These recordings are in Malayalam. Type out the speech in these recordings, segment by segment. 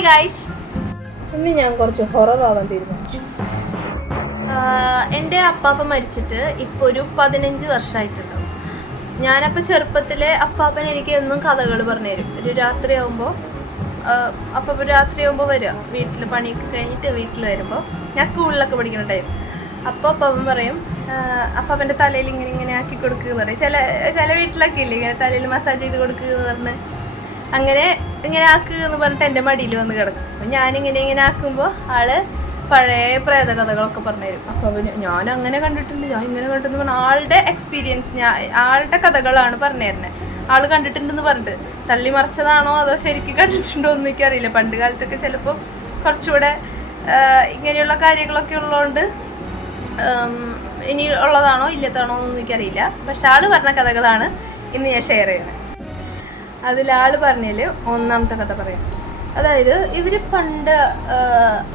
ഹായ് ഗായ്സ്, ഇന്ന് ഞാൻ കുറച്ച് ഹൊറർ ആവാൻ തീരുമാനിച്ചു. എൻ്റെ അപ്പാപ്പ മരിച്ചിട്ട് ഇപ്പോൾ ഒരു 15 വർഷമായിട്ടുണ്ടാവും. ഞാനപ്പോൾ ചെറുപ്പത്തിലെ അപ്പാപ്പൻ എനിക്ക് എന്നും കഥകൾ പറഞ്ഞു തരും. ഒരു രാത്രിയാകുമ്പോൾ അപ്പാപ്പൻ രാത്രിയാകുമ്പോൾ വരിക, വീട്ടിൽ പണിയൊക്കെ കഴിഞ്ഞിട്ട് വീട്ടിൽ വരുമ്പോൾ ഞാൻ സ്കൂളിലൊക്കെ പഠിക്കുന്ന ടൈം. അപ്പോൾ അപ്പാപ്പൻ പറയും, അപ്പാപ്പൻ്റെ തലയിൽ ഇങ്ങനെ ഇങ്ങനെ ആക്കി കൊടുക്കുക എന്ന് പറയും. ചില വീട്ടിലൊക്കെ ഇല്ലേ ഇങ്ങനെ തലയിൽ മസാജ് ചെയ്ത് കൊടുക്കുക എന്ന് പറഞ്ഞ്, അങ്ങനെ ഇങ്ങനെ ആക്കുക എന്ന് പറഞ്ഞിട്ട് എൻ്റെ മടിയിൽ വന്ന് കിടക്കും. അപ്പം ഞാനിങ്ങനെ ആക്കുമ്പോൾ ആള് പഴയ പ്രേതകഥകളൊക്കെ പറഞ്ഞുതരും. അപ്പോൾ ഞാൻ അങ്ങനെ കണ്ടിട്ടുണ്ട്, ഞാൻ ഇങ്ങനെ കണ്ടിട്ടുണ്ട് പറഞ്ഞാൽ ആളുടെ എക്സ്പീരിയൻസ്, ആളുടെ കഥകളാണ് പറഞ്ഞു തരുന്നത്. ആൾ കണ്ടിട്ടുണ്ടെന്ന് പറഞ്ഞിട്ട് തള്ളി മറിച്ചതാണോ അതോ ശരിക്കും കണ്ടിട്ടുണ്ടോ എന്ന് എനിക്കറിയില്ല. പണ്ട് കാലത്തൊക്കെ ചിലപ്പോൾ കുറച്ചുകൂടെ ഇങ്ങനെയുള്ള കാര്യങ്ങളൊക്കെ ഉള്ളതുകൊണ്ട് ഇനി ഉള്ളതാണോ ഇല്ലത്താണോ എന്നൊന്നും എനിക്കറിയില്ല. പക്ഷെ ആൾ പറഞ്ഞ കഥകളാണ് ഇന്ന് ഞാൻ ഷെയർ ചെയ്യുന്നത്. അതിലാൾ പറഞ്ഞതിൽ ഒന്നാമത്തെ കഥ പറയാം. അതായത് ഇവർ പണ്ട്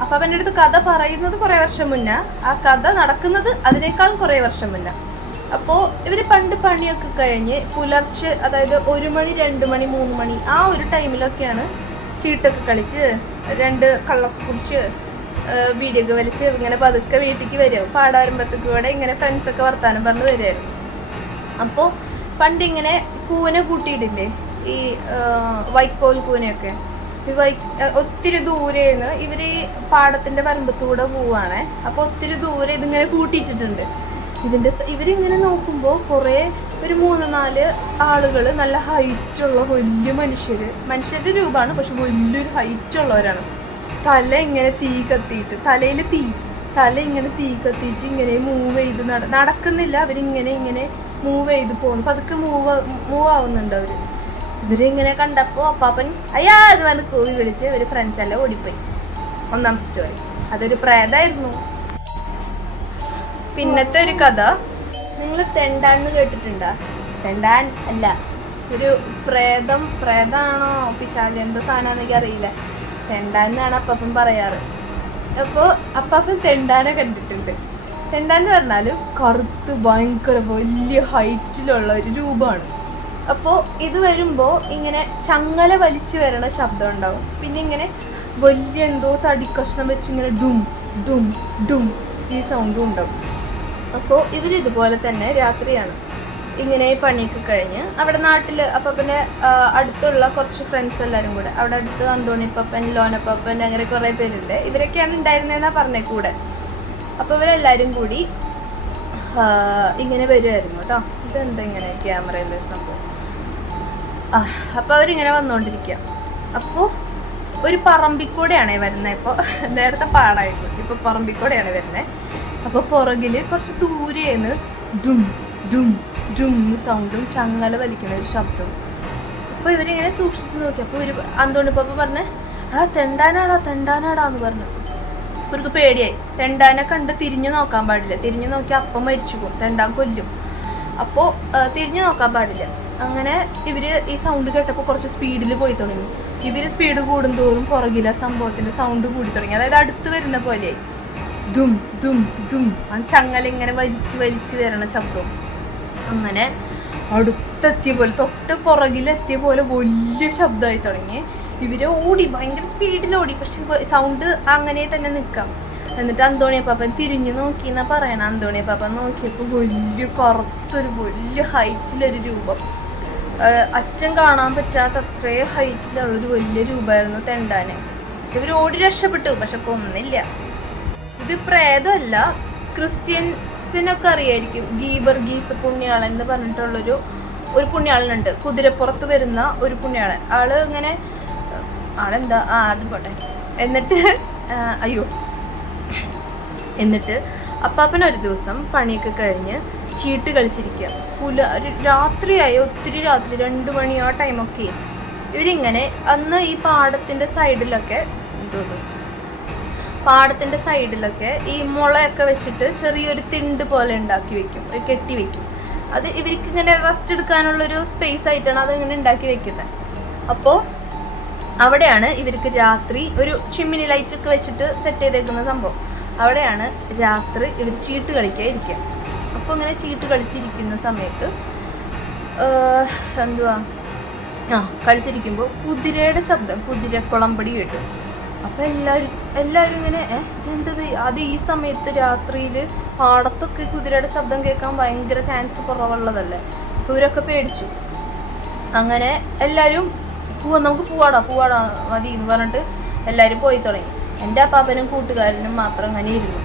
അപ്പാപ്പൻ്റെ അടുത്ത് കഥ പറയുന്നത് കുറേ വർഷം മുന്നേ, ആ കഥ നടക്കുന്നത് അതിനേക്കാൾ കുറേ വർഷം മുന്നേ. അപ്പോൾ ഇവർ പണ്ട് പണിയൊക്കെ കഴിഞ്ഞ് പുലർച്ചെ, അതായത് 1 മണി 2 മണി 3 മണി ആ ഒരു ടൈമിലൊക്കെയാണ് ചീട്ടൊക്കെ കളിച്ച് 2 കള്ളൊക്കെ കുടിച്ച് വീഡിയൊക്കെ വലിച്ച് ഇങ്ങനെ പതുക്കെ വീട്ടിലേക്ക് വരും. പാടാരമ്പത്തേക്ക് കൂടെ ഇങ്ങനെ ഫ്രണ്ട്സൊക്കെ വർത്താനം പറഞ്ഞ് വരുമായിരുന്നു. അപ്പോൾ പണ്ടിങ്ങനെ കൂന കൂട്ടിയിട്ടില്ലേ, ഈ വൈക്കോൽ കൂനയൊക്കെ, ഒത്തിരി ദൂരേന്ന് ഇവർ ഈ പാടത്തിൻ്റെ വരമ്പത്തൂടെ പോവുകയാണേ. അപ്പോൾ ഒത്തിരി ദൂരെ ഇതിങ്ങനെ കൂട്ടിയിട്ടിട്ടുണ്ട്. ഇവരിങ്ങനെ നോക്കുമ്പോൾ കുറേ ഒരു 3-4 ആളുകൾ നല്ല ഹൈറ്റുള്ള വലിയ മനുഷ്യരുടെ രൂപമാണ്, പക്ഷെ വലിയൊരു ഹൈറ്റുള്ളവരാണ്. തല ഇങ്ങനെ തീ കത്തിയിട്ട്, തല ഇങ്ങനെ തീ കത്തിയിട്ട് ഇങ്ങനെ മൂവ് ചെയ്ത് നടക്കുന്നില്ല, അവരിങ്ങനെ മൂവ് ചെയ്ത് പോകുന്നു. പതുക്കെ മൂവ് ആവുന്നുണ്ട് അവർ. ഇവരിങ്ങനെ കണ്ടപ്പോൾ അപ്പാപ്പൻ അയ്യാ അത് വന്ന് കൂവി വിളിച്ച് ഇവർ ഫ്രണ്ട്സ് എല്ലാം ഓടിപ്പോയി. ഒന്നാമത്തെ സ്റ്റോറി അതൊരു പ്രേതമായിരുന്നു. പിന്നത്തെ ഒരു കഥ, നിങ്ങൾ തെണ്ടാന്ന് കേട്ടിട്ടുണ്ടോ? തെണ്ടാൻ അല്ല, ഒരു പ്രേതമാണോ പിശാച് എന്താ സാധനം എന്നൊക്കെ അറിയില്ല. തെണ്ടാന്നാണ് അപ്പാപ്പൻ പറയാറ്. അപ്പോൾ അപ്പാപ്പൻ തെണ്ടാനെ കണ്ടിട്ടുണ്ട്. തെണ്ടാന്ന് പറഞ്ഞാൽ കറുത്ത് ഭയങ്കര വലിയ ഹൈറ്റിലുള്ള ഒരു രൂപമാണ്. അപ്പോൾ ഇത് വരുമ്പോൾ ഇങ്ങനെ ചങ്ങല വലിച്ചു വരണ ശബ്ദം ഉണ്ടാവും. പിന്നെ ഇങ്ങനെ വലിയ എന്തോ തടിക്കഷ്ണം വെച്ച് ഇങ്ങനെ ഡും ഡും ഡും ഈ സൗണ്ടും ഉണ്ടാവും. അപ്പോൾ ഇവരിതുപോലെ തന്നെ രാത്രിയാണ് ഇങ്ങനെ പണിയൊക്കെ കഴിഞ്ഞ് അവിടെ നാട്ടിൽ അപ്പൻ്റെ അടുത്തുള്ള കുറച്ച് ഫ്രണ്ട്സ് എല്ലാവരും കൂടെ, അവിടെ അടുത്ത് അന്തോണിപ്പപ്പൻ, ലോനപ്പപ്പൻ, അങ്ങനെ കുറേ പേരുണ്ട്. ഇവരൊക്കെയാണ് ഉണ്ടായിരുന്നതെന്നാണ് പറഞ്ഞേ കൂടെ. അപ്പോൾ ഇവരെല്ലാവരും കൂടി ഇങ്ങനെ വരുമായിരുന്നു കേട്ടോ. ഇതെന്താ ഇങ്ങനെ ക്യാമറയിലൊരു സംഭവം. അപ്പോൾ അവരിങ്ങനെ വന്നുകൊണ്ടിരിക്കുക. അപ്പോൾ ഒരു പറമ്പിക്കൂടെയാണ് വരുന്നത്. ഇപ്പോൾ നേരത്തെ പാടായിരുന്നു, ഇപ്പോൾ പറമ്പിക്കൂടെയാണ് വരുന്നത്. അപ്പോൾ പുറകിൽ കുറച്ച് ദൂരെന്ന് ഡും ഡും ഡും സൗണ്ടും ചങ്ങല വലിക്കുന്ന ഒരു ശബ്ദവും. അപ്പോൾ ഇവരിങ്ങനെ സൂക്ഷിച്ച് നോക്കി. അപ്പോൾ അന്തോണിപ്പപ്പ പറഞ്ഞ് തെണ്ടാനാടാന്ന് പറഞ്ഞു. അപ്പോൾ ഇവർക്ക് പേടിയായി. തെണ്ടാനെ കണ്ട് തിരിഞ്ഞു നോക്കാൻ പാടില്ല, തിരിഞ്ഞു നോക്കി അപ്പം മരിച്ചു പോകും, തെണ്ടാൻ കൊല്ലും. അപ്പോൾ തിരിഞ്ഞു നോക്കാൻ പാടില്ല. അങ്ങനെ ഇവർ ഈ സൗണ്ട് കേട്ടപ്പോൾ കുറച്ച് സ്പീഡിൽ പോയി തുടങ്ങി. ഇവർ സ്പീഡ് കൂടുന്തോറും പുറകിലെ സംഭവത്തിൻ്റെ സൗണ്ട് കൂടി തുടങ്ങി. അതായത് അടുത്ത് വരുന്ന പോലെയായി. ദും ദും ദും ആ ചങ്ങല ഇങ്ങനെ വലിച്ച് വരണ ശബ്ദവും. അങ്ങനെ അടുത്തെത്തിയ പോലെ, തൊട്ട് പുറകിലെത്തിയ പോലെ വലിയ ശബ്ദമായി തുടങ്ങി. ഇവര് ഓടി, ഭയങ്കര സ്പീഡിൽ ഓടി. പക്ഷെ സൗണ്ട് അങ്ങനെ തന്നെ നിൽക്കാം. എന്നിട്ട് അന്തോണിയപ്പാപ്പൻ തിരിഞ്ഞു നോക്കി എന്നാ പറയണ. അന്തോണിയപ്പാപ്പൻ നോക്കിയപ്പോൾ വലിയ കറുത്തൊരു വലിയ ഹൈറ്റിലൊരു രൂപം, അച്ഛൻ കാണാൻ പറ്റാത്ത അത്രയും ഹൈറ്റിലുള്ളൊരു വലിയ രൂപമായിരുന്നു തെണ്ടാന്. ഇവർ ഓടി രക്ഷപ്പെട്ടു, പക്ഷെ കൊന്നില്ല. ഇത് പ്രേതമല്ല, ക്രിസ്ത്യൻസിനൊക്കെ അറിയായിരിക്കും. ഗീബർഗീസ് പുണ്യാളൻ എന്ന് പറഞ്ഞിട്ടുള്ളൊരു പുണ്യാളനുണ്ട്. കുതിരപ്പുറത്ത് വരുന്ന ഒരു പുണ്യാളൻ. ആളെന്താ അത് പോട്ടെ. എന്നിട്ട് അപ്പാപ്പൻ ഒരു ദിവസം പണിയൊക്കെ കഴിഞ്ഞ് ചീട്ട് കളിച്ചിരിക്കുക. രാത്രിയായി, ഒത്തിരി രാത്രി, 2 മണി ആ ടൈമൊക്കെ. ഇവരിങ്ങനെ അന്ന് ഈ പാടത്തിൻ്റെ സൈഡിലൊക്കെ ഈ മുളയൊക്കെ വെച്ചിട്ട് ചെറിയൊരു തിണ്ട് പോലെ ഉണ്ടാക്കി വെക്കും, കെട്ടി വെക്കും. അത് ഇവർക്ക് ഇങ്ങനെ റെസ്റ്റ് എടുക്കാനുള്ളൊരു സ്പേസ് ആയിട്ടാണ് അതിങ്ങനെ ഉണ്ടാക്കി വെക്കുന്നത്. അപ്പോൾ അവിടെയാണ് ഇവർക്ക് രാത്രി ഒരു ചിമ്മിനി ലൈറ്റൊക്കെ വെച്ചിട്ട് സെറ്റ് ചെയ്തേക്കുന്ന സംഭവം. അവിടെയാണ് രാത്രി ഇവർ ചീട്ട് കളിക്കാൻ ഇരിക്കുക. അപ്പോൾ ഇങ്ങനെ ചീട്ട് കളിച്ചിരിക്കുന്ന സമയത്ത് കളിച്ചിരിക്കുമ്പോൾ കുതിരയുടെ ശബ്ദം, കുതിരക്കുളമ്പടി കേട്ടു. അപ്പം എല്ലാവരും ഇങ്ങനെ ഇതെന്തത് അത് ഈ സമയത്ത് രാത്രിയിൽ പാടത്തൊക്കെ കുതിരയുടെ ശബ്ദം കേൾക്കാൻ ഭയങ്കര ചാൻസ് കുറവുള്ളതല്ലേ. അപ്പോൾ ഇവരൊക്കെ പേടിച്ചു. അങ്ങനെ എല്ലാവരും നമുക്ക് പോവാടാ മതി എന്ന് പറഞ്ഞിട്ട് എല്ലാവരും പോയി തുടങ്ങി. എൻ്റെ അപ്പാപ്പനും കൂട്ടുകാരനും മാത്രം അങ്ങനെ ഇരുന്നു.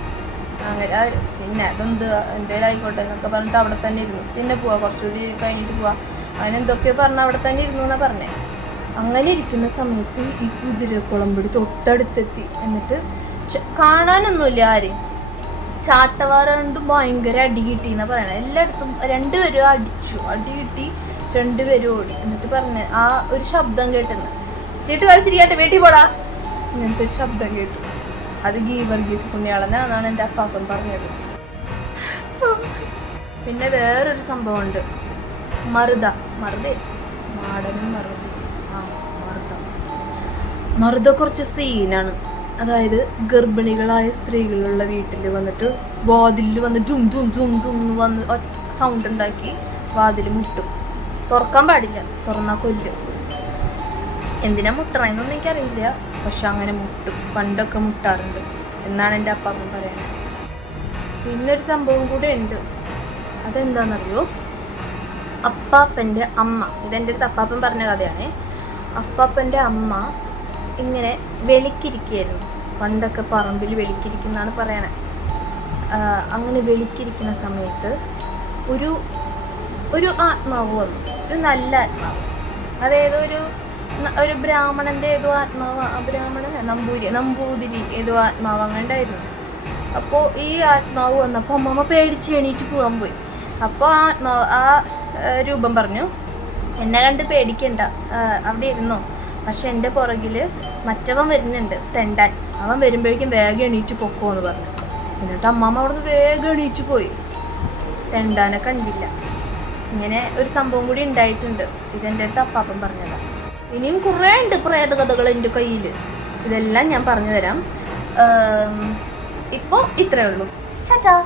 അങ്ങനെ പിന്നെ അതെന്ത് എന്തേലും ആയിക്കോട്ടെ എന്നൊക്കെ പറഞ്ഞിട്ട് അവിടെ തന്നെ ഇരുന്നു. പിന്നെ കുറച്ചുകൂടി കഴിഞ്ഞിട്ട് അങ്ങനെ എന്തൊക്കെയോ പറഞ്ഞ് അവിടെ തന്നെ ഇരുന്നു എന്നാണ് പറഞ്ഞത്. അങ്ങനെ ഇരിക്കുന്ന സമയത്ത് ഈ കുതിരക്കുളമ്പടി തൊട്ടടുത്തെത്തി. എന്നിട്ട് കാണാനൊന്നുമില്ല ആരും. ചാട്ടവാറ കൊണ്ട് ഭയങ്കര അടി കിട്ടി എന്നാണ് പറയണത്. എല്ലായിടത്തും രണ്ടുപേരും അടി കിട്ടി, രണ്ടുപേരും ഓടി. എന്നിട്ട് പറഞ്ഞ് ആ ഒരു ശബ്ദം കേട്ടെന്ന്, ചീട്ട് വലിച്ചിരിക്കട്ടെ വീട്ടിൽ പോടാ, ഇങ്ങനത്തെ ഒരു ശബ്ദം കേട്ടു. അത് ഗീവർഗീസ് പുണ്യാളനാണെന്നാണ് എൻ്റെ അപ്പാപ്പൻ പറഞ്ഞത്. പിന്നെ വേറൊരു സംഭവമുണ്ട്. മറുത കുറച്ച് സീനാണ്. അതായത് ഗർഭിണികളായ സ്ത്രീകളുള്ള വീട്ടിൽ വന്നിട്ട് വാതിലിൽ വന്ന് ഡും ഡും ഡും ഡും എന്ന് വന്ന് സൗണ്ട് ഉണ്ടാക്കി വാതിൽ മുട്ടും. തുറക്കാൻ പാടില്ല, തുറന്നാൽ കൊല്ലും. എന്തിനാ മുട്ടണമെന്നൊന്നും എനിക്കറിയില്ല, പക്ഷെ അങ്ങനെ മുട്ടും. പണ്ടൊക്കെ മുട്ടാറുണ്ട് എന്നാണ് എൻ്റെ അപ്പാപ്പൻ പറയുന്നത്. പിന്നൊരു സംഭവം കൂടെ ഉണ്ട്. അതെന്താണെന്നറിയോ? അപ്പാപ്പൻ്റെ അമ്മ, ഇതെൻ്റെ അടുത്ത് അപ്പാപ്പൻ പറഞ്ഞ കഥയാണ്. അപ്പാപ്പൻ്റെ അമ്മ ഇങ്ങനെ വെളിക്കിരിക്കുകയായിരുന്നു. പണ്ടൊക്കെ പറമ്പിൽ വെളിക്കിരിക്കുന്നതാണ് പറയണേ. അങ്ങനെ വെളിക്കിരിക്കുന്ന സമയത്ത് ഒരു ആത്മാവ് വന്നു, ഒരു നല്ല ആത്മാവ്. അതായത് ഒരു ബ്രാഹ്മണൻ്റെ ഏതോ ആത്മാവ്, നമ്പൂതിരി ഏതോ ആത്മാവ് അങ്ങനെ ഉണ്ടായിരുന്നു. അപ്പോൾ ഈ ആത്മാവ് വന്നപ്പോൾ അമ്മമ്മ പേടിച്ച് എണീറ്റ് പോകാൻ പോയി. അപ്പോൾ ആ രൂപം പറഞ്ഞു, എന്നെ കണ്ട് പേടിക്കണ്ട, അവിടെ ഇരുന്നോ, പക്ഷെ എൻ്റെ പുറകിൽ മറ്റവൻ വരുന്നുണ്ട്, തെണ്ടാൻ. അവൻ വരുമ്പോഴേക്കും വേഗം എണീറ്റ് പൊക്കോ എന്ന് പറഞ്ഞു. എന്നിട്ട് അമ്മമ്മ അവിടുന്ന് വേഗം എണീറ്റ് പോയി. തെണ്ടാനെ കണ്ടില്ല. ഇങ്ങനെ ഒരു സംഭവം കൂടി ഉണ്ടായിട്ടുണ്ട്. ഇതെൻ്റെ അടുത്ത് അപ്പാപ്പൻ പറഞ്ഞതാണ്. ഇനിയും കുറേ ഉണ്ട് പ്രേതകഥകൾ എൻ്റെ കയ്യിൽ. ഇതെല്ലാം ഞാൻ പറഞ്ഞു തരാം. ഇപ്പോൾ ഇത്രയേ ഉള്ളൂ. ടാറ്റാ.